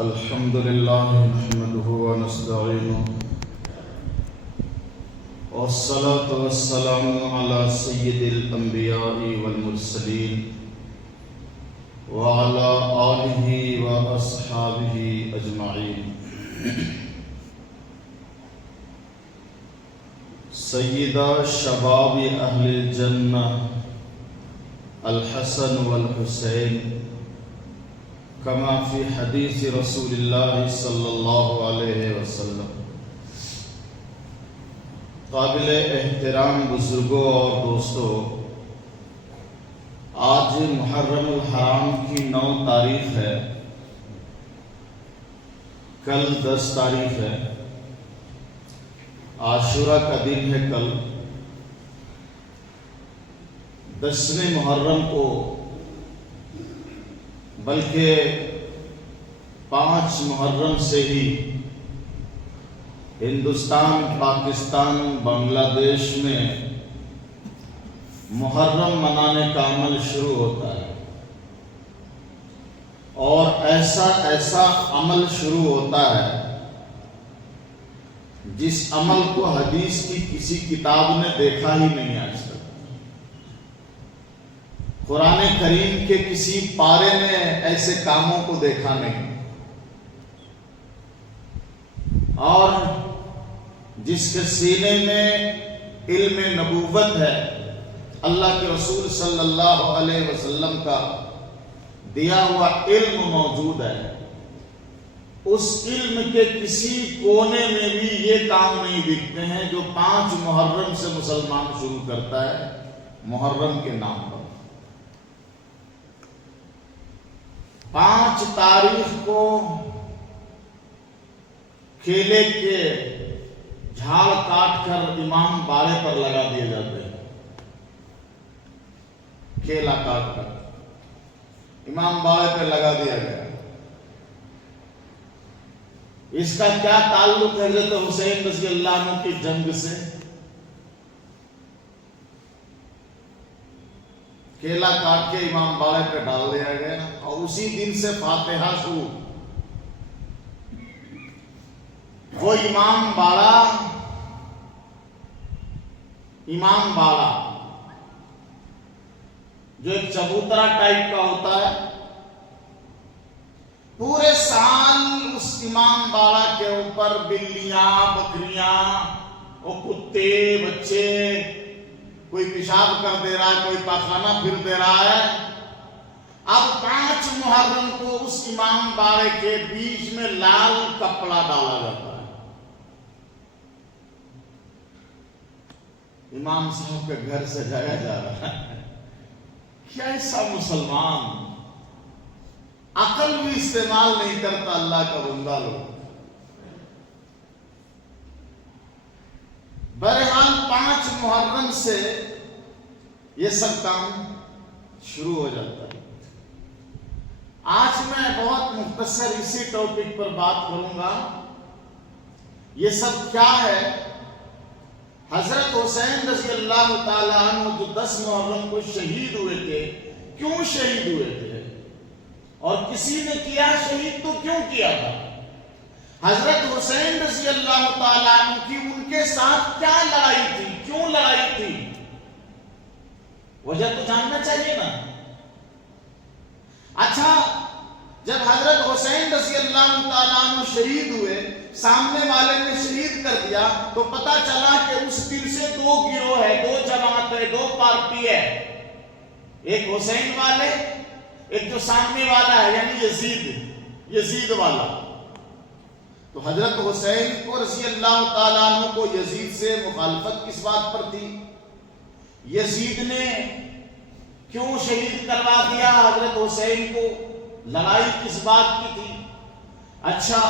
الحمد لله نحمده ونستعينه والصلاة والسلام على سيد الأنبياء والمرسلين وعلى آله وأصحابه أجمعين. سيدا شباب أهل الجنة الحسن والحسين كما في حديث رسول الله صلى الله عليه وسلم. قابل احترام بزرگوں اور دوستوں، آج محرم الحرام کی 9 تاریخ ہے، کل 10 تاریخ ہے، عاشورہ کا دن ہے کل. 10ویں محرم کو بلکہ 5 محرم سے ہی ہندوستان، پاکستان، بنگلہ دیش میں محرم منانے کا عمل شروع ہوتا ہے، اور ایسا عمل شروع ہوتا ہے جس عمل کو حدیث کی کسی کتاب نے دیکھا ہی نہیں آج تک. قرآن کریم کے کسی پارے نے ایسے کاموں کو دیکھا نہیں، اور جس کے سینے میں علم نبوت ہے، اللہ کے رسول صلی اللہ علیہ وسلم کا دیا ہوا علم موجود ہے، اس علم کے کسی کونے میں بھی یہ کام نہیں دکھتے ہیں جو 5 محرم سے مسلمان شروع کرتا ہے محرم کے نام پر. 5 تاریخ کو کیلے کے جھاڑ کاٹ کر امام باڑے پر لگا دیے جاتے ہیں. کیلا کاٹ کر امام باڑے پر لگا دیا گیا. اس کا کیا تعلق ہے حضرت حسین رضی اللہ عنہ کی جنگ سے؟ کیلا کاٹ کے امام باڑے پہ ڈال دیا گیا، اور اسی دن سے فاتحہ شروع. وہ امام باڑہ جو ایک چبوترا ٹائپ کا ہوتا ہے، پورے سال اس امام باڑہ کے اوپر بلیاں، بکریاں، وہ کتے، بچے، کوئی پیشاب کر دے رہا ہے، کوئی پاخانہ پھر دے رہا ہے. اب 5 محرم کو اس امام باڑے کے بیچ میں لال کپڑا ڈالا جاتا ہے. امام صاحب کے گھر سجایا جا رہا ہے. کیا ایسا مسلمان عقل بھی استعمال نہیں کرتا اللہ کا بندہ لوگ. بہرحال 5 محرم سے یہ سب کام شروع ہو جاتا ہے. آج میں بہت مختصر اسی ٹاپک پر بات کروں گا. یہ سب کیا ہے؟ حضرت حسین رضی اللہ تعالیٰ عنہ جو 10 محرم کو شہید ہوئے تھے، کیوں شہید ہوئے تھے، اور کسی نے کیا شہید تو کیوں کیا تھا؟ حضرت حسین رضی اللہ تعالیٰ عنہ کی ان کے ساتھ کیا لڑائی تھی، کیوں لڑائی تھی؟ وجہ تو جاننا چاہیے نا. اچھا، جب حضرت حسین رضی اللہ تعالیٰ عنہ شہید ہوئے، سامنے والے نے شہید کر دیا، تو پتا چلا کہ اس دن سے 2 گروہ ہے، 2 جماعت ہے، 2 پارٹی ہے. ایک حسین والے، ایک جو سامنے والا ہے یعنی یزید والا. تو حضرت حسین کو رضی اللہ تعالیٰ عنہ کو یزید سے مخالفت کس بات پر تھی؟ یزید نے کیوں شہید کروا دیا حضرت حسین کو؟ لڑائی کس بات کی تھی؟ اچھا،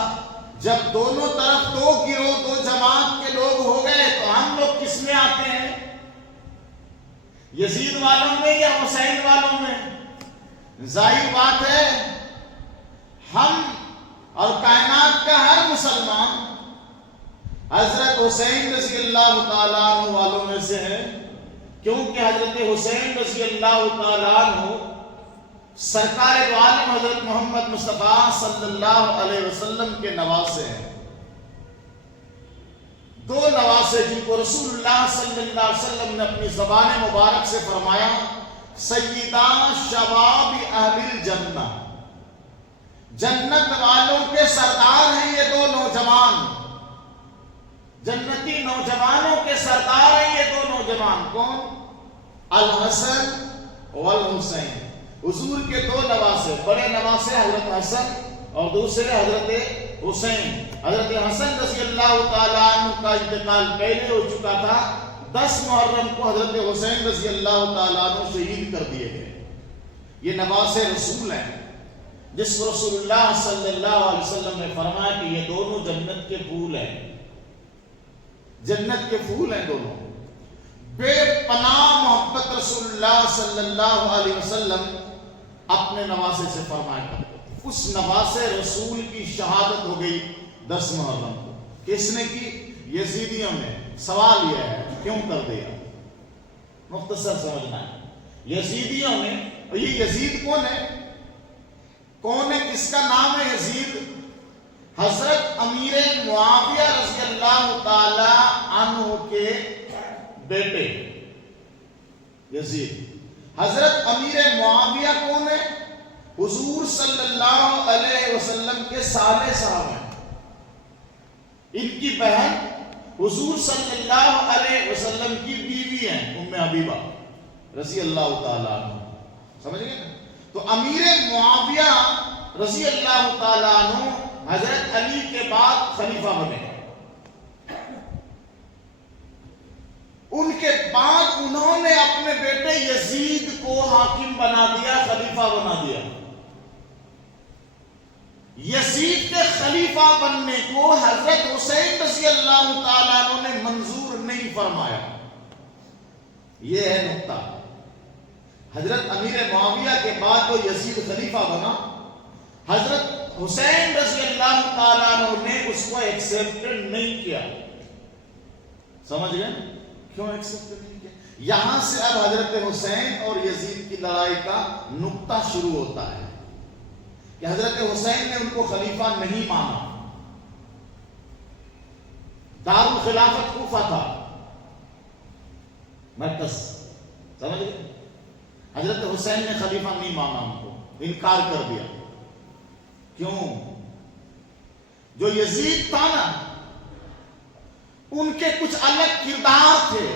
جب دونوں طرف 2 گروہ، 2 جماعت کے لوگ ہو گئے، تو ہم لوگ کس میں آتے ہیں؟ یزید والوں میں یا حسین والوں میں؟ ظاہر بات ہے ہم اور کائنات کا ہر مسلمان حضرت حسین رضی اللہ تعالیٰ عنہ والوں میں سے ہے، کیونکہ حضرت حسین رضی اللہ تعالیٰ عنہ سرکار دو عالم حضرت محمد مصطفیٰ صلی اللہ علیہ وسلم کے نواسے ہیں. دو نواسے جن کو رسول اللہ صلی اللہ علیہ وسلم نے اپنی زبان مبارک سے فرمایا سیدہ شباب اہل الجنہ، جنت والوں کے سردار ہیں یہ دو نوجوان، جنتی نوجوانوں کے سردار ہیں یہ دو نوجوان. کون؟ الحسن والحسین. حضور کے دو نواسے، بڑے نواسے حضرت حسن اور دوسرے حضرت حسین. حضرت حسن رضی اللہ تعالیٰ عنہ کا انتقال پہلے ہو چکا تھا. 10 محرم کو حضرت حسین رضی اللہ تعالیٰ عنہ شہید کر دیے گئے. یہ نواسے رسول ہیں جس کو رسول اللہ صلی اللہ علیہ وسلم نے فرمایا کہ یہ دونوں جنت کے پھول ہیں، جنت کے پھول ہیں دونوں. بے پناہ محبت رسول اللہ صلی اللہ علیہ وسلم اپنے نواسے سے فرمایا کرتے تھے. اس نواسے رسول کی شہادت ہو گئی 10 محرم کو. کس نے کی؟ یزیدیوں نے. سوال یہ ہے کیوں کر دیا؟ مختصر سمجھنا ہے. یزیدیوں نے، اور یہ یزید کون ہے؟ کون ہے؟ کس کا نام ہے یزید؟ حضرت امیر معاویہ رضی اللہ تعالی عنہ کے بیٹے یزید. حضرت امیر معاویہ کون ہے؟ حضور صلی اللہ علیہ وسلم کے سالے صاحب ہیں. ان کی بہن حضور صلی اللہ علیہ وسلم کی بیوی ہیں ام حبیبہ رضی اللہ تعالیٰ عنہ. سمجھ گئے؟ تو امیر معاویہ رضی اللہ تعالیٰ عنہ حضرت علی کے بعد خلیفہ بنے. ان کے بعد انہوں نے اپنے بیٹے یزید کو حاکم بنا دیا، خلیفہ بنا دیا. یزید کے خلیفہ بننے کو حضرت حسین رضی اللہ تعالیٰ عنہ نے منظور نہیں فرمایا. یہ ہے نقطہ. حضرت امیر معاویہ کے بعد جو یزید خلیفہ بنا، حضرت حسین رضی اللہ تعالیٰ عنہ نے اس کو ایکسپٹ نہیں کیا. سمجھ گئے؟ کیوں ایکسپٹ نہیں کیا؟ یہاں سے اب حضرت حسین اور یزید کی لڑائی کا نقطہ شروع ہوتا ہے کہ حضرت حسین نے ان کو خلیفہ نہیں مانا. دارالخلافت کوفہ تھا مرکز. سمجھ گئے؟ حضرت حسین نے خلیفہ نہیں مانا، ان کو انکار کر دیا. کیوں؟ جو یزید تھا نا، ان کے کچھ الگ کردار تھے،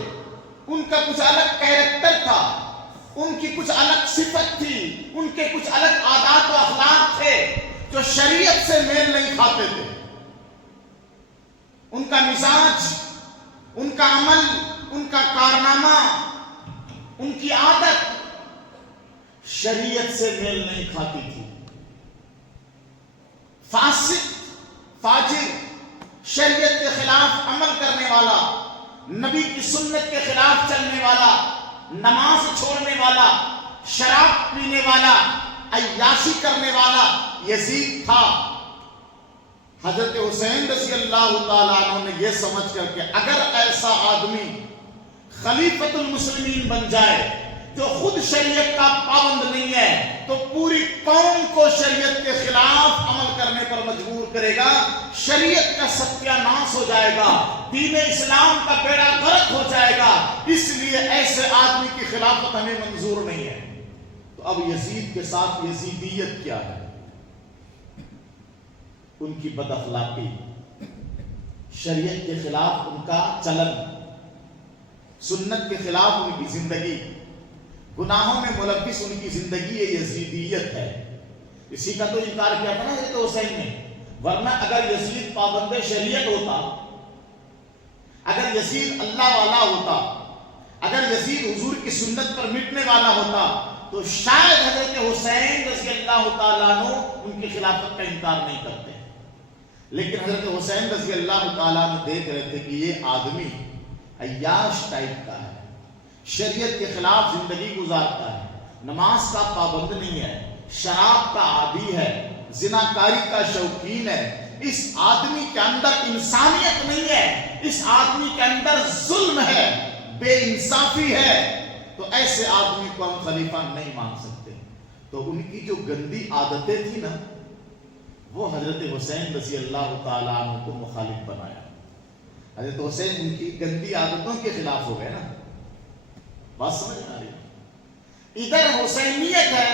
ان کا کچھ الگ کیریکٹر تھا، ان کی کچھ الگ صفت تھی، ان کے کچھ الگ عادات و اخلاق تھے جو شریعت سے میل نہیں کھاتے تھے. ان کا مزاج، ان کا عمل، ان کا کارنامہ، ان کی عادت شریعت سے میل نہیں کھاتی تھی. فاسق، فاجر، شریعت کے خلاف عمل کرنے والا، نبی کی سنت کے خلاف چلنے والا، نماز چھوڑنے والا، شراب پینے والا، عیاشی کرنے والا یزید تھا. حضرت حسین رضی اللہ تعالیٰ عنہ نے یہ سمجھ کر کہ اگر ایسا آدمی خلیفۃ المسلمین بن جائے جو خود شریعت کا پابند نہیں ہے تو پوری قوم کو شریعت کے خلاف عمل کرنے پر مجبور کرے گا، شریعت کا ستیہ ناش ہو جائے گا، دین اسلام کا بیڑا غرق ہو جائے گا. اس لیے ایسے آدمی کی خلافت ہمیں منظور نہیں ہے. تو اب یزید کے ساتھ یزیدیت کیا ہے؟ ان کی بد اخلاقی، شریعت کے خلاف ان کا چلن، سنت کے خلاف ان کی زندگی، گناہوں میں ملبس ان کی زندگی، یہ یزیدیت ہے. اسی کا تو انکار کیا تھا نا حضرت حسین نے. ورنہ اگر یزید پابند شریعت ہوتا، اگر یزید اللہ والا ہوتا، اگر یزید حضور کی سنت پر مٹنے والا ہوتا تو شاید حضرت حسین رضی اللہ تعالیٰ عنہ ان کی خلافت کا انکار نہیں کرتے. لیکن حضرت حسین رضی اللہ تعالیٰ عنہ دیکھ رہے تھے کہ یہ آدمی عیاش ٹائپ کا ہے، شریعت کے خلاف زندگی گزارتا ہے، نماز کا پابند نہیں ہے، شراب کا عادی ہے، زناکاری کا شوقین ہے. اس آدمی کے اندر انسانیت نہیں ہے، اس آدمی کے اندر ظلم ہے، بے انصافی ہے. تو ایسے آدمی کو ہم خلیفہ نہیں مان سکتے. تو ان کی جو گندی عادتیں تھی نا، وہ حضرت حسین رضی اللہ تعالیٰ عنہ کو مخالف بنایا. حضرت حسین ان کی گندی عادتوں کے خلاف ہو گئے نا. بات سمجھ آ رہی ہے؟ ادھر حسینیت ہے،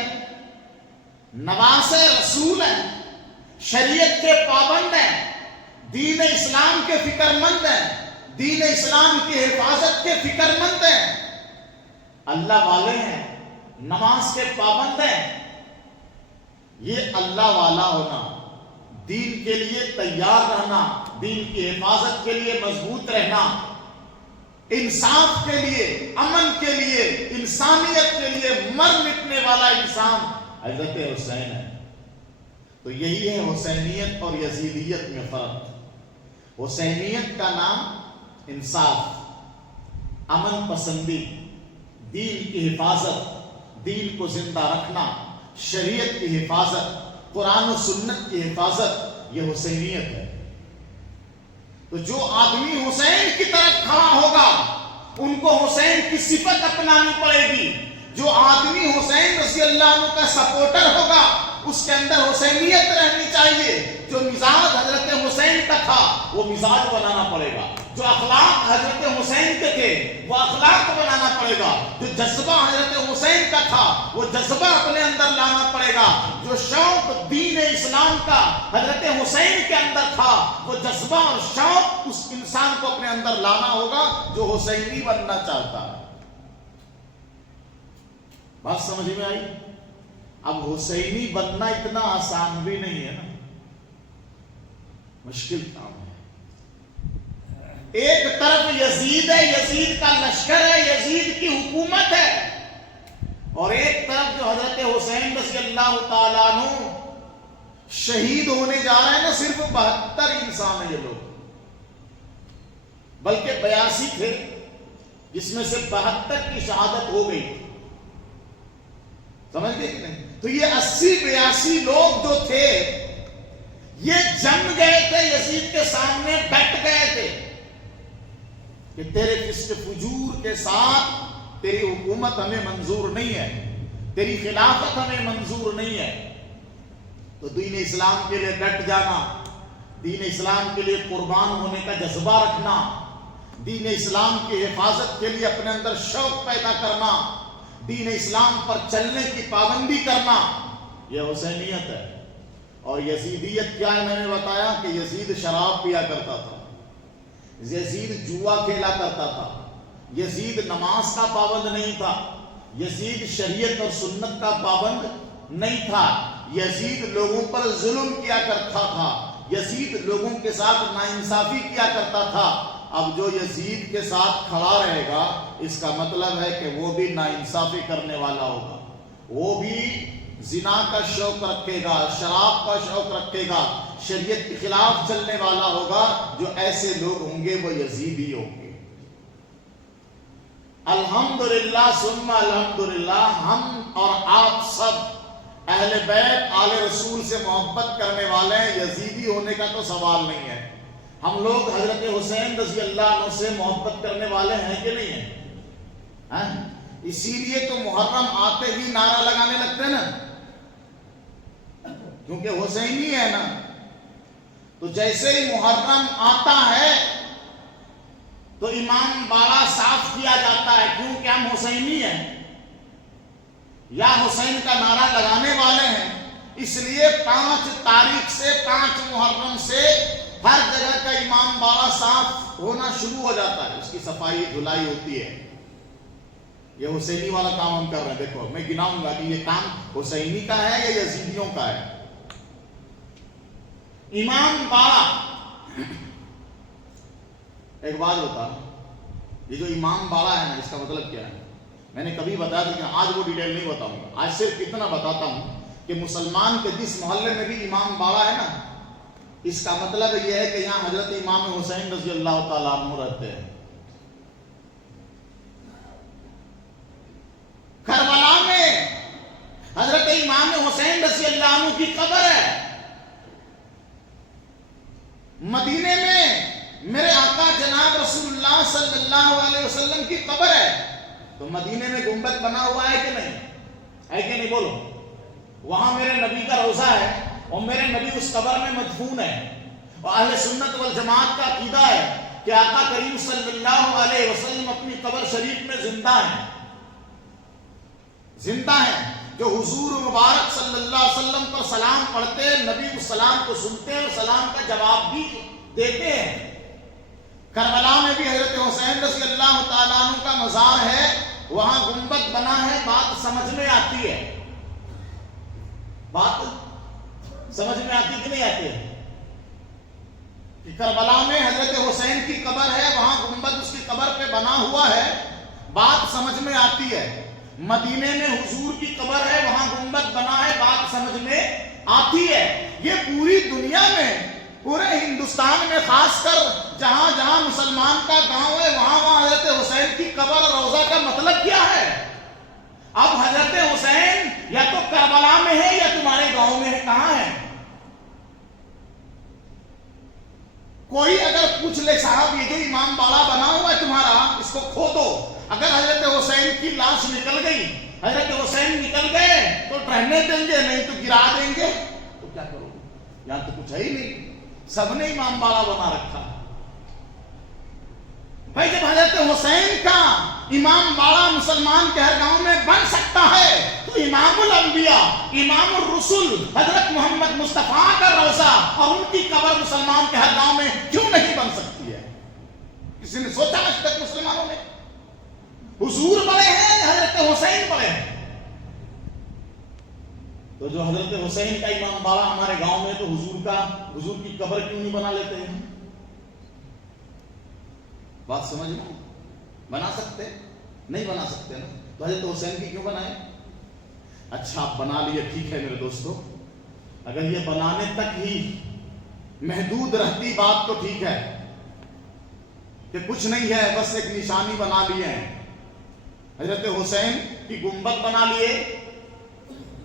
نواز رسول ہے، شریعت کے پابند ہیں، دین اسلام کے فکر مند ہیں، دین اسلام کی حفاظت کے فکر مند ہیں، اللہ والے ہیں، نماز کے پابند ہیں. یہ اللہ والا ہونا، دین کے لیے تیار رہنا، دین کی حفاظت کے لیے مضبوط رہنا، انصاف کے لیے، امن کے لیے، انسانیت کے لیے مر مٹنے والا انسان حضرت حسین ہے. تو یہی ہے حسینیت اور یزیدیت میں فرق. حسینیت کا نام انصاف، امن پسندی، دین کی حفاظت، دین کو زندہ رکھنا، شریعت کی حفاظت، قرآن و سنت کی حفاظت، یہ حسینیت ہے. تو جو آدمی حسین کی طرف کھڑا ہوگا ان کو حسین کی صفت اپنانی پڑے گی. جو آدمی حسین رضی اللہ عنہ کا سپورٹر ہوگا اس کے اندر حسینیت رہنی چاہیے. جو مزاج حضرت حسین کا تھا وہ مزاج بنانا پڑے گا. جو اخلاق حضرت حسین کے تھے وہ اخلاق بنانا پڑے گا. جو جذبہ حضرت حسین کا تھا وہ جذبہ اپنے اندر لانا پڑے گا. جو شوق دین اسلام کا حضرت حسین کے اندر تھا وہ جذبہ اور شوق اس انسان کو اپنے اندر لانا ہوگا جو حسینی بننا چاہتا ہے. بات سمجھ میں آئی؟ اب حسینی بننا اتنا آسان بھی نہیں ہے نا، مشکل کام ہے. ایک طرف یزید ہے، یزید کا لشکر ہے، یزید کی حکومت ہے، اور ایک طرف جو حضرت حسین رضی اللہ تعالیٰ عنہ شہید ہونے جا رہے ہیں نا. صرف 72 انسان ہیں یہ لوگ، بلکہ 82 تھے جس میں سے 72 کی شہادت ہو گئی. سمجھ گئے کہ نہیں؟ تو یہ 80-82 لوگ جو تھے یہ جم گئے تھے، یزید کے سامنے ڈٹ گئے تھے کہ تیرے فسق فجور کے ساتھ تیری حکومت ہمیں منظور نہیں ہے، تیری خلافت ہمیں منظور نہیں ہے. تو دین اسلام کے لیے ڈٹ جانا، دین اسلام کے لیے قربان ہونے کا جذبہ رکھنا، دین اسلام کی حفاظت کے لیے اپنے اندر شوق پیدا کرنا، دین اسلام پر چلنے کی پابندی کرنا، یہ حسینیت ہے. اور یزیدیت کیا ہے؟ میں نے بتایا کہ یزید شراب پیا کرتا تھا، یزید جوا کھیلا کرتا تھا، یزید نماز کا پابند نہیں تھا، یزید شریعت اور سنت کا پابند نہیں تھا، یزید لوگوں پر ظلم کیا کرتا تھا، یزید لوگوں کے ساتھ ناانصافی کیا کرتا تھا. اب جو یزید کے ساتھ کھڑا رہے گا اس کا مطلب ہے کہ وہ بھی ناانصافی کرنے والا ہوگا، وہ بھی زنا کا شوق رکھے گا، شراب کا شوق رکھے گا، شریعت کے خلاف چلنے والا ہوگا. جو ایسے لوگ ہوں گے وہ یزیدی ہوں گے. الحمدللہ ثم الحمدللہ ہم اور آپ سب اہل بیت آل رسول سے محبت کرنے والے ہیں، یزیدی ہونے کا تو سوال نہیں ہے. ہم لوگ حضرت حسین رضی اللہ عنہ سے محبت کرنے والے ہیں کہ نہیں ہیں؟ اسی لیے تو محرم آتے ہی نعرہ لگانے لگتے ہیں نا، کیونکہ حسینی ہے نا. تو جیسے ہی محرم آتا ہے تو امام باڑہ صاف کیا جاتا ہے، کیونکہ ہم حسینی ہیں یا حسین کا نعرہ لگانے والے ہیں. اس لیے 5 تاریخ سے 5 محرم سے ہر جگہ کا امام باڑہ صاف ہونا شروع ہو جاتا ہے، اس کی صفائی دھلائی ہوتی ہے. یہ حسینی والا کام ہم کر رہے ہیں. دیکھو میں گناؤں گا کہ یہ کام حسینی کا ہے یا یزیدیوں کا ہے. امام باڑہ، ایک بات بتا، یہ جو امام باڑہ ہے نا اس کا مطلب کیا ہے؟ میں نے کبھی بتایا تھا کہ آج وہ ڈیٹیل نہیں بتاؤں گا. آج صرف اتنا بتاتا ہوں کہ مسلمان کے جس محلے میں بھی امام باڑہ ہے نا، اس کا مطلب یہ ہے کہ یہاں حضرت امام حسین رضی اللہ تعالیٰ عنہ رہتے ہیں. کربلا میں حضرت امام حسین رضی اللہ عنہ کی قبر ہے. مدینے میں میرے آقا جناب رسول اللہ صلی اللہ علیہ وسلم کی قبر ہے. تو مدینے میں گنبد بنا ہوا ہے کہ نہیں؟ ہے کہ نہیں؟ بولو. وہاں میرے نبی کا روزہ ہے اور میرے نبی اس قبر میں مدفون ہے. اور اہل سنت والجماعت کا عقیدہ ہے کہ آقا کریم صلی اللہ علیہ وسلم اپنی قبر شریف میں زندہ ہیں. زندہ ہیں. جو حضور مبارک صلی اللہ علیہ وسلم پر سلام پڑھتے ہیں، نبی اس سلام کو سنتے ہیں اور سلام کا جواب بھی دیتے ہیں. کربلا میں بھی حضرت حسین رضی اللہ تعالیٰ عنہ کا مزار ہے، وہاں گنبد بنا ہے. بات سمجھ میں آتی ہے؟ بات سمجھ میں آتی کہ نہیں آتی ہے؟ کہ کربلا میں حضرت حسین کی قبر ہے، وہاں گنبد اس کی قبر پہ بنا ہوا ہے. بات سمجھ میں آتی ہے. مدینے میں حضور کی قبر ہے، وہاں گنبد بنا ہے. بات سمجھ میں آتی ہے. یہ پوری دنیا میں، پورے ہندوستان میں، خاص کر جہاں جہاں مسلمان کا گاؤں ہے وہاں وہاں حضرت حسین کی قبر اور روضہ کا مطلب کیا ہے؟ اب حضرت حسین یا تو کربلا میں ہے یا تمہارے گاؤں میں ہے. کہاں ہے؟ کوئی اگر پوچھ لے صاحب یہ جو امام باڑہ بنا ہوا ہے تمہارا، اس کو کھودو. اگر حضرت حسین کی لاش نکل گئی، حضرت حسین نکل گئے تو رہنے دیں گے، نہیں تو گرا دیں گے. تو کیا کرو گے؟ یہاں تو کچھ ہے ہی نہیں، سب نے امام باڑہ بنا رکھا. بھائی جب حضرت حسین کا امام باڑہ مسلمان کے ہر گاؤں میں بن سکتا ہے تو امام الانبیاء، امام الرسل حضرت محمد مصطفیٰ کا روضہ اور ان کی قبر مسلمان کے ہر گاؤں میں کیوں نہیں بن سکتی ہے؟ کسی نے سوچا آج تک مسلمانوں نے؟ حضور بڑے ہیں، حضرت حسین بڑے ہیں. تو جو حضرت حسین کا امام باڑہ ہمارے گاؤں میں، تو حضور کی قبر کیوں نہیں بنا لیتے ہیں؟ بات سمجھ میں بنا سکتے؟ نہیں بنا سکتے نا. تو حضرت حسین کی کیوں بنائے؟ اچھا آپ بنا لیے، ٹھیک ہے میرے دوستو. اگر یہ بنانے تک ہی محدود رہتی بات تو ٹھیک ہے کہ کچھ نہیں ہے، بس ایک نشانی بنا لیے ہیں. حضرت حسین کی گنبد بنا لیے،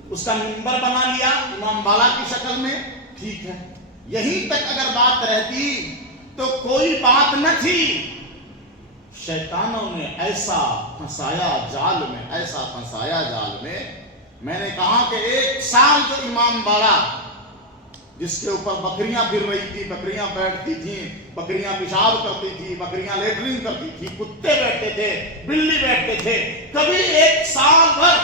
اس کا منبر بنا لیا امام باڑہ کی شکل میں، ٹھیک ہے. یہیں تک اگر بات رہتی تو کوئی بات نہ تھی. شیطانوں نے ایسا پھنسایا جال میں، ایسا پھنسایا جال میں. میں نے کہا کہ 1 سال جو امام باڑہ، جس کے اوپر بکریاں پھر رہی تھی، بکریاں بیٹھتی تھیں، بکریاں پیشاب کرتی تھی، بکریاں لیٹرنگ کرتی تھی، کتے بیٹھتے تھے، بلی بیٹھتے تھے، کبھی 1 سال بھر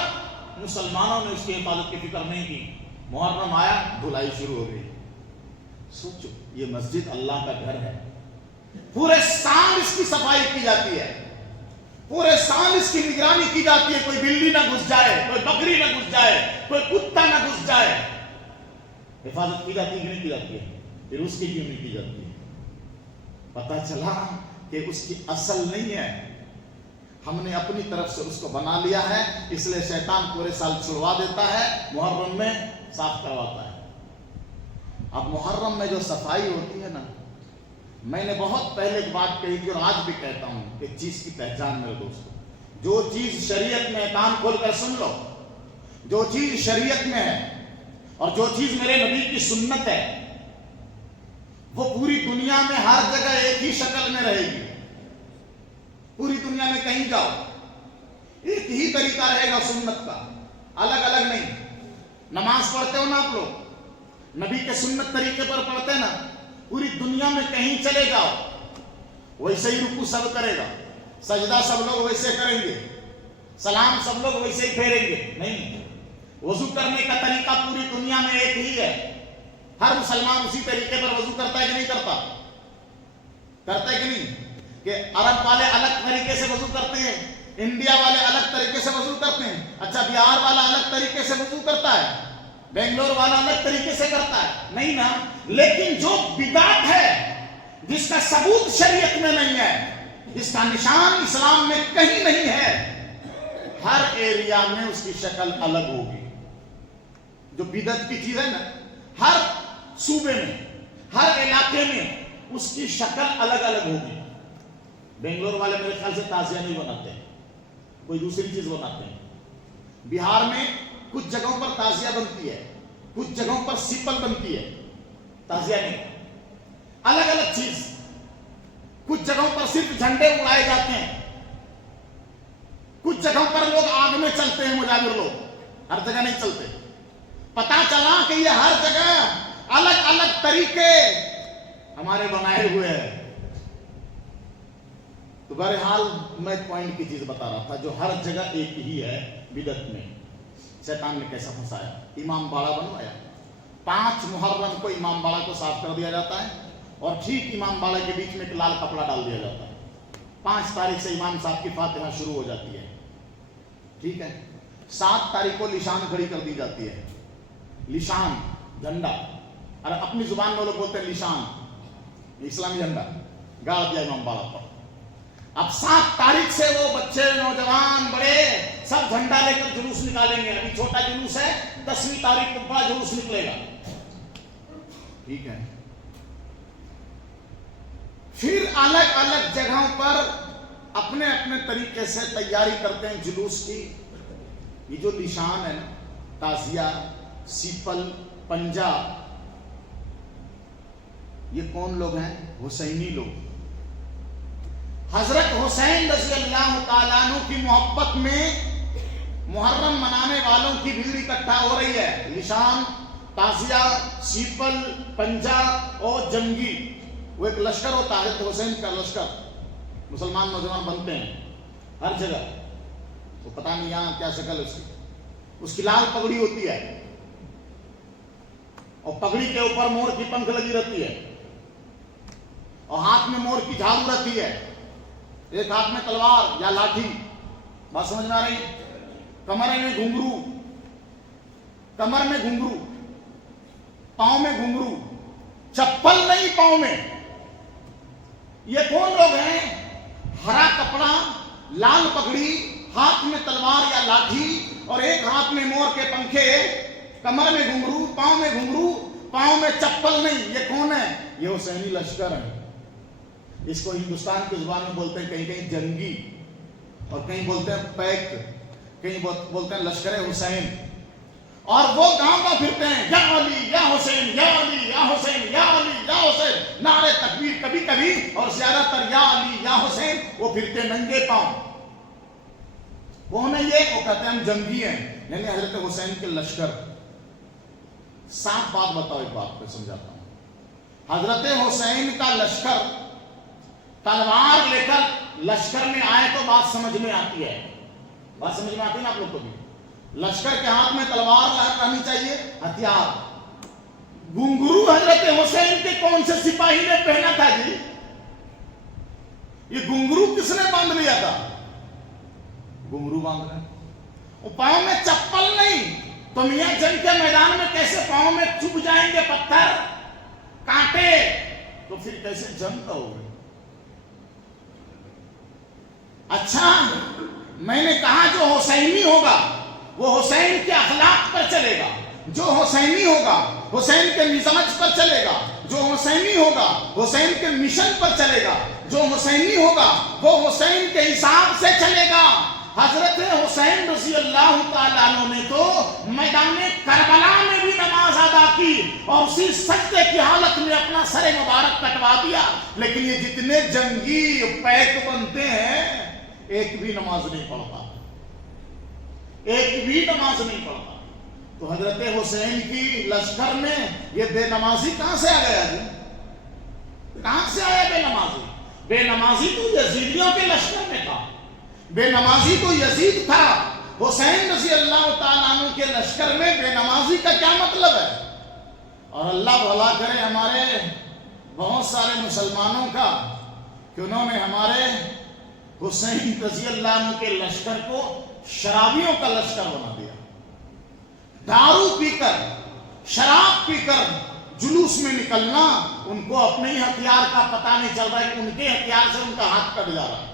مسلمانوں نے اس کی حفاظت کی فکر نہیں کی. محرم آیا، دھلائی شروع ہو گئی. سوچو، یہ مسجد اللہ کا گھر ہے، پورے سال اس کی صفائی کی جاتی ہے، پورے سال اس کی نگرانی کی جاتی ہے. کوئی بلی نہ گھس جائے، کوئی بکری نہ گھس جائے، کوئی کتا نہ گھس جائے. حفاظت کی جاتی ہے کہ نہیں کی جاتی ہے؟ پھر اس کی کیوں نہیں کی جاتی ہے؟ پتہ چلا کہ اس کی اصل نہیں ہے، ہم نے اپنی طرف سے اس کو بنا لیا ہے. اس لیے شیطان پورے سال چھڑوا دیتا ہے، محرم میں صاف کرواتا ہے. اب محرم میں جو صفائی ہوتی ہے نا، میں نے بہت پہلے ایک بات کہی تھی اور آج بھی کہتا ہوں، ایک چیز کی پہچان میرے دوستوں، جو چیز شریعت میں، کان کھول کر سن لو، جو چیز شریعت میں ہے اور جو چیز میرے نبی کی سنت ہے، وہ پوری دنیا میں ہر جگہ ایک ہی شکل میں رہے گی. پوری دنیا میں کہیں جاؤ ایک ہی طریقہ رہے گا سنت کا، الگ الگ نہیں. نماز پڑھتے ہو نا آپ لوگ، نبی کے سنت طریقے پر پڑھتے نا. پوری دنیا میں کہیں چلے جاؤ ویسے ہی رکوع سب کرے گا، سجدہ سب لوگ ویسے کریں گے، سلام سب لوگ ویسے ہی پھیریں گے. نہیں، وضو کرنے کا طریقہ پوری دنیا میں ایک ہی ہے. ہر مسلمان اسی طریقے پر وضو کرتا ہے کہ نہیں کرتا؟ کرتا ہے کہ نہیں؟ کہ عرب والے الگ طریقے سے وضو کرتے ہیں، انڈیا والے الگ طریقے سے وضو کرتے ہیں. اچھا بہار والا الگ طریقے سے وضو کرتا ہے، بنگلور والا الگ طریقے سے کرتا ہے؟ نہیں نا. لیکن جو بدعت ہے، جس کا ثبوت شریعت میں نہیں ہے، جس کا نشان اسلام میں کہیں نہیں ہے، ہر ایریا میں اس کی شکل الگ ہوگی. جو بدعت کی چیز ہے نا، ہر صوبے میں، ہر علاقے میں اس کی شکل الگ الگ ہوگی. بنگلور والے میرے خیال سے تازیہ نہیں بناتے، کوئی دوسری چیز بناتے ہیں. بہار میں کچھ جگہوں پر تازیہ بنتی ہے، کچھ جگہوں پر سپل بنتی ہے، تازیہ نہیں. الگ الگ چیز. کچھ جگہوں پر صرف جھنڈے اڑائے جاتے ہیں، کچھ جگہوں پر لوگ آگ میں چلتے ہیں، مجاہر لوگ، ہر جگہ نہیں چلتے. پتا چلا کہ یہ ہر جگہ الگ الگ طریقے ہمارے بنائے ہوئے ہیں. تو بہرحال میں ایک پوائنٹ کی چیز بتا رہا تھا جو ہر جگہ ایک ہی ہے بدعت میں. شیطان نے کیسا پھنسایا؟ امام باڑہ بنوایا. 5 محرم کو امام باڑہ کو صاف کر دیا جاتا ہے اور ٹھیک امام باڑہ کے بیچ میں ایک لال کپڑا ڈال دیا جاتا ہے. 5 تاریخ سے امام صاحب کی فاتحہ شروع ہو جاتی ہے. ٹھیک ہے. 7 تاریخ کو لشان کھڑی کر دی جاتی ہے. لشان جھنڈا، اور اپنی زبان میں لوگ بولتے ہیں لشان، اسلامی جھنڈا گاڑ دیا امام باڑہ پر. اب 7 تاریخ سے وہ بچے نوجوان بڑے سب جھنڈا لے کر جلوس نکالیں گے. ابھی چھوٹا جلوس ہے، 10ویں تاریخ کو بڑا جلوس نکلے گا. ٹھیک ہے. پھر الگ الگ جگہوں پر اپنے اپنے طریقے سے تیاری کرتے ہیں جلوس کی. یہ جو نشان ہے نا، تازیہ، سیپل، پنجا، یہ کون لوگ ہیں؟ حسینی لوگ. حضرت حسین رضی اللہ تعالیٰ عنہ کی محبت میں محرم منانے والوں کی بھیڑ اکٹھا ہو رہی ہے. نشان، تازیہ، سیپل، پنجا اور جنگی، وہ ایک لشکر ہوتا ہے. حضرت حسین کا لشکر مسلمان نوجوان بنتے ہیں ہر جگہ. تو پتہ نہیں یہاں کیا شکل اس کی لال پگڑی ہوتی ہے اور پگڑی کے اوپر مور کی پنکھ لگی رہتی ہے اور ہاتھ میں مور کی جھاڑو رہتی ہے. ایک ہاتھ میں تلوار یا لاٹھی. بات سمجھ میں آ رہی؟ کمر میں گھنگرو، کمر میں گھنگرو، پاؤں میں گھنگرو، چپل نہیں پاؤں میں. یہ کون لوگ ہیں؟ ہرا کپڑا، لال پگڑی، ہاتھ میں تلوار یا لاٹھی اور ایک ہاتھ میں مور کے پنکھے، کمر میں گھنگرو، پاؤں میں گھنگرو، پاؤں میں چپل نہیں. یہ کون ہے؟ یہ حسینی لشکر ہے. اس کو ہندوستان کی زبان میں بولتے ہیں کہیں کہیں جنگی اور کہیں بولتے ہیں پیک، کہیں بولتے ہیں لشکر حسین. اور وہ گاؤں کا پھرتے ہیں یا علی یا حسین، یا علی یا حسین، یا علی یا حسین، نعرے تکبیر کبھی کبھی اور زیادہ تر یا علی یا حسین. وہ پھرتے ننگے پاؤں. کون ہے یہ؟ وہ کہتے ہیں ہم جنگی ہیں، یعنی حضرت حسین کے لشکر. صاف بات بتاؤ، ایک بات پہ سمجھاتا ہوں. حضرت حسین کا لشکر تلوار لے کر لشکر میں آئے تو بات سمجھ میں آتی ہے. بات سمجھ میں آتی ہے نا آپ لوگ کو بھی؟ لشکر کے ہاتھ میں تلوار رہنی چاہیے، ہتھیار. گھنگرو حضرت حسین کے کون سے سپاہی نے پہنا تھا جی؟ یہ گھنگرو کس نے باندھ لیا تھا؟ گھنگرو باندھ رہے. وہ پاؤں میں چپل نہیں تو میاں جنگ کے میدان میں کیسے پاؤں میں چبھ جائیں گے پتھر کانٹے؟ تو پھر کیسے جنگ کا ہوگا؟ اچھا، میں نے کہا جو حسینی ہوگا وہ حسین کے اخلاق پر چلے گا. جو حسینی ہوگا حسین کے مزاج پر چلے گا. جو حسینی ہوگا حسین کے مشن پر چلے گا. جو حسینی ہوگا وہ حسین کے حساب سے چلے گا. حضرت حسین رضی اللہ تعالیٰ عنہ نے تو میدان کربلا میں بھی نماز ادا کی اور اسی سجدے کی حالت میں اپنا سر مبارک کٹوا دیا. لیکن یہ جتنے جنگی پیک بنتے ہیں ایک بھی نماز نہیں پڑھتا، ایک بھی نماز نہیں پڑھتا. تو حضرت حسین کی لشکر میں یہ بے نمازی کہاں سے آ گیا جی؟ کہاں سے آیا بے نمازی؟ بے نمازی تو یزیدیوں کے لشکر میں تھا. بے نمازی تو یزید تھا. حسین رضی اللہ تعالیٰ عنہ کے لشکر میں بے نمازی کا کیا مطلب ہے؟ اور اللہ بھلا کرے ہمارے بہت سارے مسلمانوں کا کہ انہوں نے ہمارے حسین رضی اللہ عنہ کے لشکر کو شرابیوں کا لشکر بنا دیا. دارو پی کر، شراب پی کر جلوس میں نکلنا، ان کو اپنے ہی ہتھیار کا پتہ نہیں چل رہا ہے کہ ان کے ہتھیار سے ان کا ہاتھ کٹ جا رہا ہے.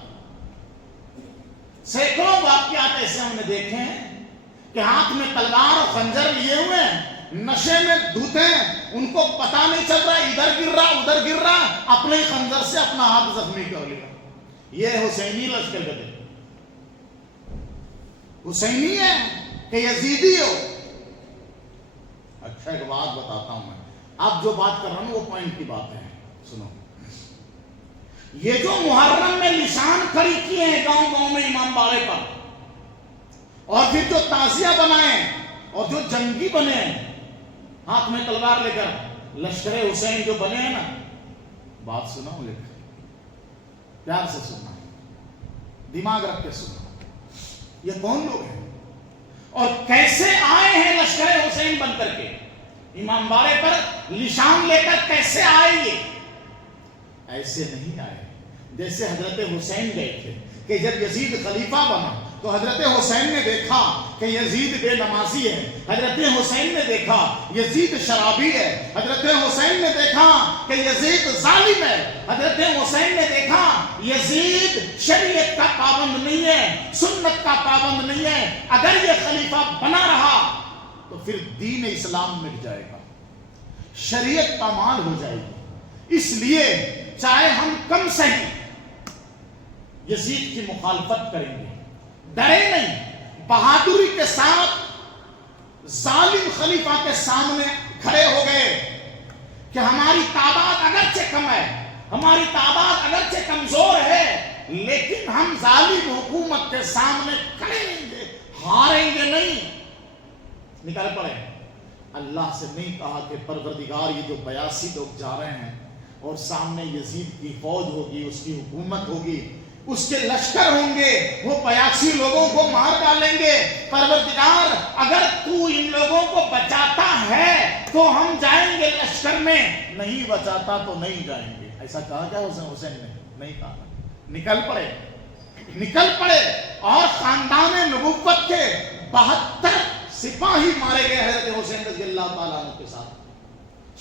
سینکڑوں واقعات ایسے ہم نے دیکھے ہیں کہ ہاتھ میں تلوار اور خنجر لیے ہوئے ہیں، نشے میں دھوتے ہیں، ان کو پتہ نہیں چل رہا، ادھر گر رہا ادھر گر رہا، اپنے خنجر سے اپنا ہاتھ زخمی کر لیا. یہ حسینی لشکر کا دیکھ. حسینی ہے کہ یزیدی ہو؟ اچھا ایک بات بتاتا ہوں میں. اب جو بات کر رہا ہوں وہ پوائنٹ کی بات ہے. سنو، یہ جو محرم میں نشان کھڑی کیے ہیں گاؤں گاؤں میں امام باڑے پر، اور پھر جو تازیہ بنائے اور جو جنگی بنے ہیں، ہاتھ میں تلوار لے کر لشکر حسین جو بنے ہیں نا، بات سنا مجھے، پیار سے سننا، دماغ رکھ کے سننا، یہ کون لوگ ہیں اور کیسے آئے ہیں لشکر حسین بن کر کے، امام باڑے پر نشان لے کر کیسے آئے؟ یہ ایسے نہیں آئے جیسے حضرت حسین گئے تھے کہ جب یزید خلیفہ بنا تو حضرت حسین نے دیکھا کہ یزید بے نمازی ہے، حضرت حسین نے دیکھا یزید شرابی ہے، حضرت حسین نے دیکھا کہ یزید ظالم ہے، حضرت حسین نے دیکھا یزید شریعت کا پابند نہیں ہے، سنت کا پابند نہیں ہے، اگر یہ خلیفہ بنا رہا تو پھر دین اسلام مٹ جائے گا، شریعت پامال ہو جائے گی، اس لیے چاہے ہم کم صحیح یزید کی مخالفت کریں گے، ڈرے نہیں، بہادری کے ساتھ ظالم خلیفہ کے سامنے کھڑے ہو گئے کہ ہماری تعداد اگرچہ کم ہے، ہماری تعداد اگرچہ کمزور ہے، لیکن ہم ظالم حکومت کے سامنے کھڑے رہیں گے، ہاریں گے نہیں۔ نکل پڑے، اللہ سے نہیں کہا کہ پروردگار یہ جو 82 لوگ جا رہے ہیں اور سامنے یزید کی فوج ہوگی، اس کی حکومت ہوگی، اس کے لشکر ہوں گے، وہ 82 لوگوں کو مار ڈالیں گے، پروردگار اگر تو ان لوگوں کو بچاتا ہے تو ہم جائیں گے لشکر میں، نہیں بچاتا تو نہیں جائیں گے۔ ایسا کہا کیا حسین نے؟ نہیں کہا، نکل پڑے اور خاندان نبوت کے 72 سپاہی مارے گئے حضرت حسین رضی اللہ تعالیٰ عنہ کے ساتھ،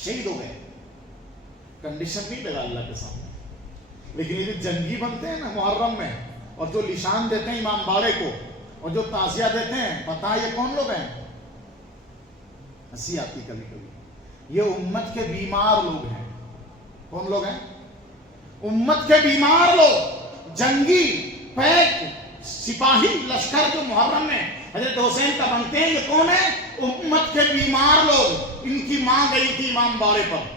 شہید ہو گئے۔ کنڈیشن نہیں لگا اللہ کے سامنے، لیکن یہ جو جنگی بنتے ہیں نا محرم میں، اور جو نشان دیتے ہیں امام باڑے کو، اور جو تعزیہ دیتے ہیں، پتہ یہ کون لوگ ہیں؟ ہنسی آتی کبھی کبھی، یہ امت کے بیمار لوگ ہیں۔ کون لوگ ہیں؟ امت کے بیمار لوگ، جنگی پیک سپاہی لشکر جو محرم میں حضرت حسین کا بنتے ہیں، یہ کون ہے؟ امت کے بیمار لوگ۔ ان کی ماں گئی تھی امام باڑے پر،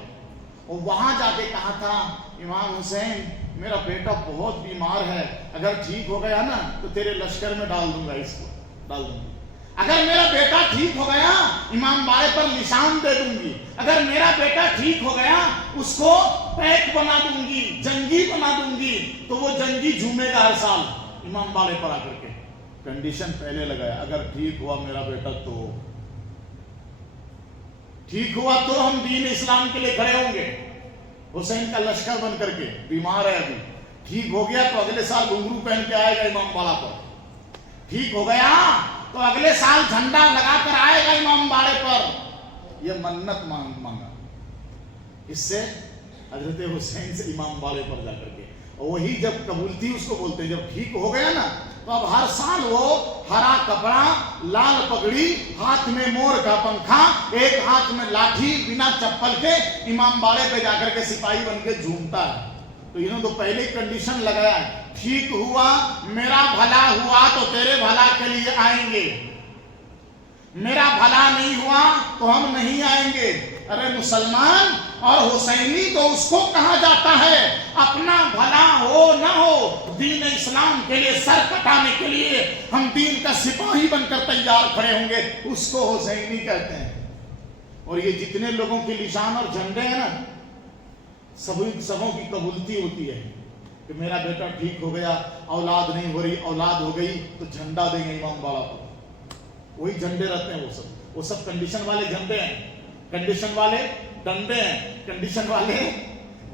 اور وہاں جا کے کہا تھا امام حسین میرا بیٹا بہت بیمار ہے، اگر ٹھیک ہو گیا نا تو تیرے لشکر میں ڈال دوں گا، اس کو ڈال دوں گی، اگر میرا بیٹا ٹھیک ہو گیا امام باڑے پر نشان دے دوں گی، اگر میرا بیٹا ٹھیک ہو گیا اس کو پیک بنا دوں گی، جنگی بنا دوں گی، تو وہ جنگی جھومے گا ہر سال امام باڑے پر آ کر کے۔ کنڈیشن پہلے لگایا، اگر ٹھیک ہوا میرا بیٹا تو ٹھیک ہوا تو ہم دین اسلام کے لیے کھڑے ہوں گے۔ حسین کا لشکر بن کر کے، بیمار ہے ابھی، ٹھیک ہو گیا تو اگلے سال گھنگرو پہن کے آئے گا امام باڑہ پر، ٹھیک ہو گیا تو اگلے سال جھنڈا لگا کر آئے گا امام باڑے پر۔ یہ منت مانگا، اس سے حضرت حسین سے امام باڑے پر جا کر کے، اور وہی جب قبول تھی اس کو بولتے ہیں، جب ٹھیک ہو گیا نا تو اب ہر سال وہ ہرا کپڑا، لال پگڑی، ہاتھ میں مور کا پنکھا، ایک ہاتھ میں لاٹھی، بنا چپل کے امام باڑے پہ جا کر کے سپاہی بن کے جھومتا ہے۔ تو انہوں تو پہلے کنڈیشن لگایا ہے، ٹھیک ہوا میرا بھلا ہوا تو تیرے بھلا کے لیے آئیں گے، میرا بھلا نہیں ہوا تو ہم نہیں آئیں گے۔ ارے مسلمان اور حسینی تو اس کو کہا جاتا ہے اپنا بھلا ہو نہ ہو، دین اسلام کے لیے سر کٹانے کے لیے ہم دین کا سپاہی بن کر تیار کھڑے ہوں گے، اس کو حسینی کہتے ہیں۔ اور یہ جتنے لوگوں کی نشان اور جھنڈے ہیں نا، سبوں کی قبولتی ہوتی ہے کہ میرا بیٹا ٹھیک ہو گیا، اولاد نہیں ہو رہی، اولاد ہو گئی تو جھنڈا دیں گے امام باڑہ پر، وہی جھنڈے رہتے ہیں، وہ سب کنڈیشن والے جھنڈے ہیں، کنڈیشن والے ڈنڈے ہیں، کنڈیشن والے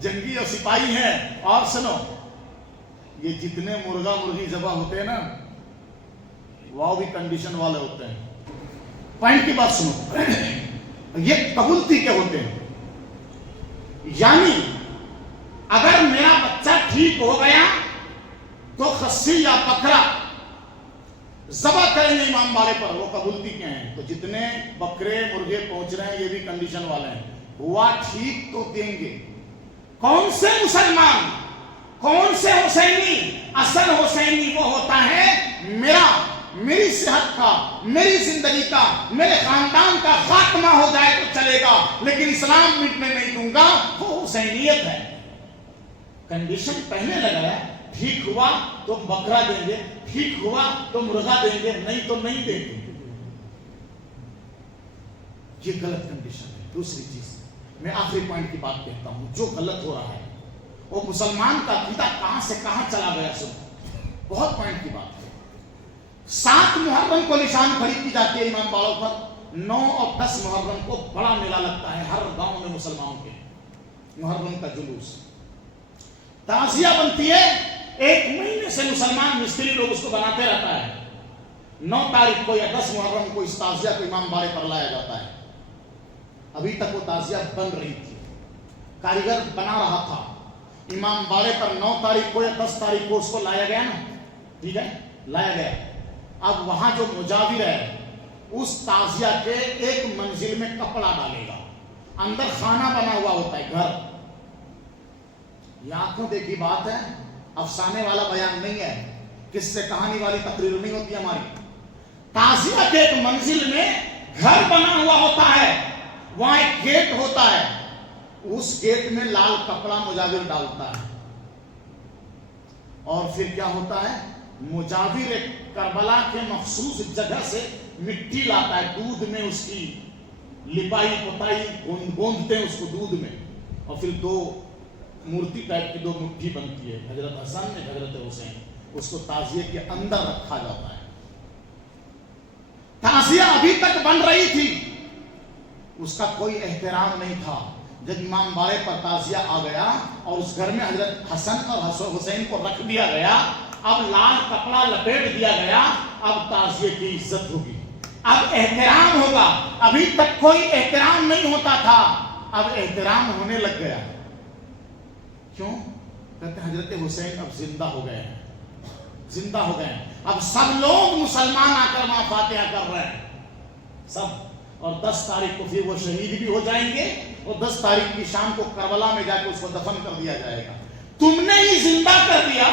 جنگی اور سپاہی ہیں۔ اور سنو، یہ جتنے مرغا مرغی ذبح ہوتے ہیں نا، وہ بھی کنڈیشن والے ہوتے ہیں۔ پوائنٹ کی بات سنو، یہ قبولتی کے ہوتے ہیں، یعنی اگر میرا بچہ ٹھیک ہو گیا تو خصی یا بکرا ذبح کریں گے امام باڑے پر، وہ قبولتی کے ہیں۔ تو جتنے بکرے مرغے پہنچ رہے ہیں یہ بھی کنڈیشن والے ہیں، ہوا ٹھیک تو دیں گے۔ کون سے مسلمان، کون سے حسینی؟ اصل حسینی وہ ہوتا ہے میری صحت کا، میری زندگی کا، میرے خاندان کا خاتمہ ہو جائے تو چلے گا، لیکن اسلام مٹنے نہیں دوں گا، وہ حسینیت ہے۔ کنڈیشن پہلے لگایا، ٹھیک ہوا تو بکرا دیں گے، ٹھیک ہوا تو مرغا دیں گے، نہیں تو نہیں دیں گے۔ یہ غلط کنڈیشن ہے. دوسری چیز میں آخری پوائنٹ کی بات کہتا ہوں, جو غلط ہو رہا ہے وہ مسلمان کا عقیدہ کہاں سے کہاں چلا گیا. سن, بہت پوائنٹ کی بات ہے. 7 محرم کو نشان کھڑی کی جاتی ہے امام باڑوں پر. 9 اور 10 محرم کو بڑا میلہ لگتا ہے ہر گاؤں میں مسلمانوں کے. محرم کا جلوس, تعزیہ بنتی ہے. 1 مہینے سے مسلمان مستری لوگ اس کو بناتے رہتا ہے. 9 تاریخ کو یا 10 محرم کو اس تعزیہ کو امام باڑے پر لایا جاتا ہے. ابھی تک وہ تعزیہ بن رہی تھی, کاریگر بنا رہا تھا. امام باڑے پر 9 تاریخ کو یا 10 تاریخ کو اس کو لایا گیا نا, ٹھیک ہے, لایا گیا. اب وہاں جو مجاور ہے اس تعزیہ کے ایک منزل میں کپڑا ڈالے گا. اندر خانہ بنا ہوا ہوتا ہے, گھر. یہ آنکھوں دیکھی بات ہے, افسانے والا بیان نہیں ہے, کس سے کہانی والی تقریر نہیں ہوتی ہماری. تعزیہ کے ایک منزل میں گھر بنا ہوا ہوتا ہے, وہاں ایک گیٹ ہوتا ہے. اس گیٹ میں لال کپڑا مجاور ڈالتا ہے. اور پھر کیا ہوتا ہے, مجاور ایک کربلا کے مخصوص جگہ سے مٹی لاتا ہے, دودھ میں اس کی لپائی پتائی گوندتے ہیں اس کو دودھ میں, اور پھر 2 مورتی ٹائپ کی 2 مٹھی بنتی ہے, حضرت حسن نے حضرت حسین, اس کو تعزیے کے اندر رکھا جاتا ہے. تعزیہ ابھی تک بن رہی تھی, اس کا کوئی احترام نہیں تھا. جب امام باڑے پر تعزیہ آ گیا اور اس گھر میں حضرت حسن اور حسین کو رکھ دیا گیا, اب لال کپڑا لپیٹ دیا گیا, اب تعزیے کی عزت ہوگی, اب احترام ہوگا. ابھی تک کوئی احترام نہیں ہوتا تھا, اب احترام ہونے لگ گیا. کیوں؟ کہتے ہیں حضرت حسین اب زندہ ہو گئے ہیں, زندہ ہو گئے ہیں. اب سب لوگ مسلمان آ کر وہاں فاتحہ کر رہے ہیں سب. اور 10 تاریخ کو پھر وہ شہید بھی ہو جائیں گے, اور 10 تاریخ کی شام کو کربلا میں جا کے اس کو دفن کر دیا جائے گا. تم نے ہی زندہ کر دیا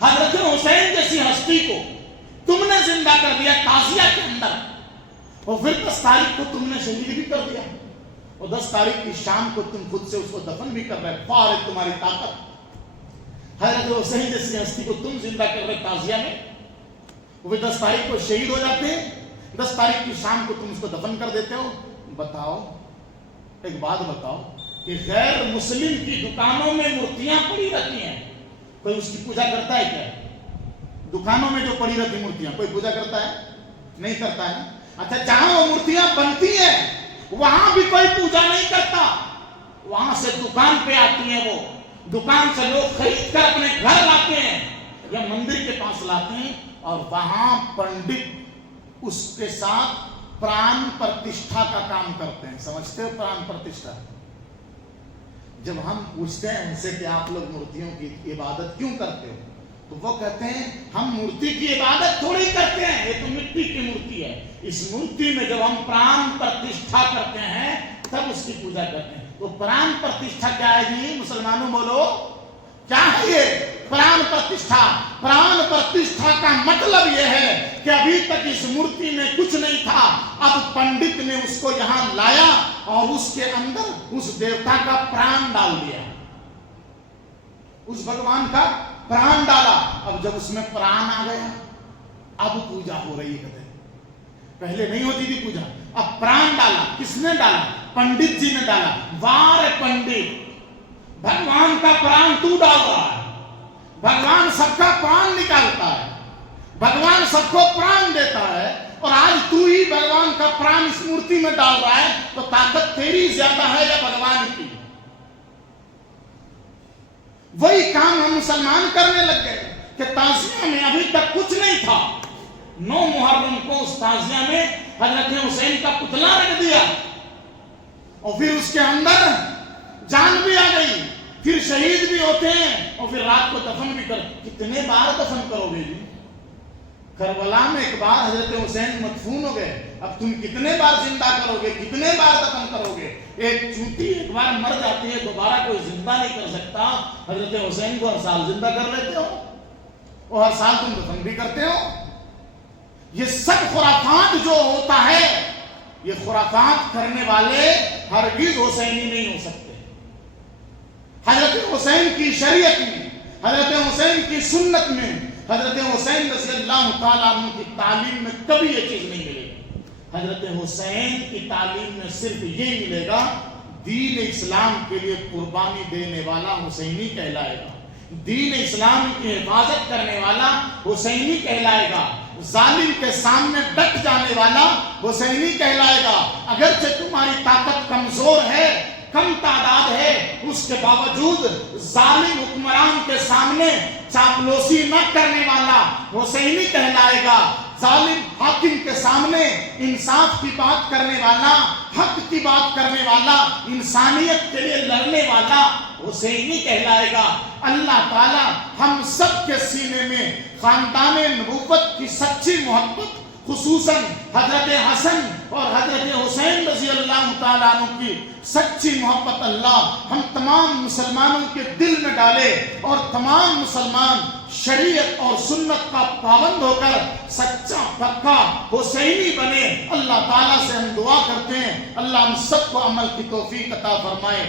حضرت حسین جیسی ہستی کو, تم نے زندہ کر دیا تعزیہ کے اندر, اور پھر 10 تاریخ کو تم نے شہید بھی کر دیا, اور 10 تاریخ کی شام کو تم خود سے اس کو دفن بھی کر رہے. فارغ تمہاری طاقت. حضرت حسین جیسی ہستی کو تم زندہ کر رہے تعزیہ میں, وہ 10 تاریخ کو شہید ہو جاتے ہیں, 10 تاریخ کی شام کو تم اس کو دفن کر دیتے ہو. بتاؤ, ایک بات بتاؤ کہ غیر مسلم کی دکانوں میں مورتیاں پڑی رہتی ہیں, کوئی اس کی پوجا کرتا ہے کیا؟ دکانوں میں جو پڑی رہتی مورتیاں کوئی پوجا کرتا ہے؟ نہیں کرتا ہے. اچھا, جہاں وہ مورتیاں بنتی ہیں وہاں بھی کوئی پوجا نہیں کرتا, وہاں سے دکان پہ آتی ہیں, وہ دکان سے لوگ خرید کر اپنے گھر لاتے ہیں یا مندر کے پاس لاتے ہیں, اور وہاں پنڈت اس کے ساتھ پران پرتشٹھا کا کام کرتے ہیں. سمجھتے ہو پران پرتشٹھا؟ جب ہم پوچھتے ہیں ان سے کہ آپ لوگ مورتیوں کی عبادت کیوں کرتے ہو, تو وہ کہتے ہیں ہم مورتی کی عبادت تھوڑی کرتے ہیں, یہ تو مٹی کی مورتی ہے, اس مورتی میں جب ہم پران پرتشٹھا کرتے ہیں تب اس کی پوجا کرتے ہیں. تو پران پرتشٹھا کیا ہے جی مسلمانوں, بولو کیا ہے یہ پران پرتشٹھا؟ پران پرتشٹھا کا مطلب یہ ہے کہ ابھی تک اس مورتی میں کچھ نہیں تھا, اب پنڈت نے اس کو یہاں لایا اور اس کے اندر اس دیوتا کا پران ڈال دیا, اس بھگوان کا پران ڈالا. اب جب اس میں پران آ گیا اب پوجا ہو رہی ہے. پہلے نہیں ہوتی تھی پوجا, اب پران ڈالا. کس نے ڈالا؟ پنڈت جی نے ڈالا. وار پنڈت, بھگوان کا پران تو ڈال رہا ہے, بھگوان سب کا پران نکالتا ہے, بھگوان سب کو پران دیتا ہے, اور آج تو ہی بھگوان کا پران اس مورتی میں ڈال رہا ہے, تو طاقت تیری زیادہ ہے یا بھگوان کی؟ وہی کام ہم مسلمان کرنے لگ گئے کہ تعزیہ میں ابھی تک کچھ نہیں تھا, 9 محرم کو اس تعزیہ میں حضرت حسین کا پتلا رکھ دیا, اور پھر اس کے اندر جان بھی آ گئی, پھر شہید بھی ہوتے ہیں, اور پھر رات کو دفن بھی کر. کتنے بار دفن کرو گے جی؟ کربلا میں ایک بار حضرت حسین مدفون ہو گئے, اب تم کتنے بار زندہ کرو گے, کتنے بار دفن کرو گے؟ ایک چونٹی ایک بار مر جاتی ہے, دوبارہ کوئی زندہ نہیں کر سکتا. حضرت حسین کو ہر سال زندہ کر لیتے ہو, اور ہر سال تم دفن بھی کرتے ہو. یہ سب خرافات جو ہوتا ہے, یہ خرافات کرنے والے ہرگز حسینی نہیں ہو سکتے. حضرت حسین کی شریعت میں, حضرت حسین کی سنت میں, حضرت حسین رضی اللہ تعالیٰ عنہ کی تعلیم میں کبھی یہ چیز نہیں ملے گی. حضرت حسین کی تعلیم میں صرف یہ ملے گا، دین اسلام کے لیے قربانی دینے والا حسینی کہلائے گا، دین اسلام کی حفاظت کرنے والا حسینی کہلائے گا، ظالم کے سامنے ڈٹ جانے والا حسینی کہلائے گا۔ اگرچہ تمہاری طاقت کمزور ہے، کم تعداد ہے، اس کے باوجود ظالم حکمران کے سامنے چاپلوسی نہ کرنے والا حسینی کہلائے گا، ظالم حاکم کے سامنے انصاف کی بات کرنے والا، حق کی بات کرنے والا، انسانیت کے لیے لڑنے والا حسینی کہلائے گا۔ اللہ تعالی ہم سب کے سینے میں خاندان نبوت کی سچی محبت، خصوصاً حضرت حسن اور حضرت حسین رضی اللہ تعالیٰ عنہ کی سچی محبت اللہ ہم تمام مسلمانوں کے دل میں ڈالے، اور تمام مسلمان شریعت اور سنت کا پابند ہو کر سچا پکا حسینی بنے۔ اللہ تعالیٰ سے ہم دعا کرتے ہیں اللہ ہم سب کو عمل کی توفیق عطا فرمائے۔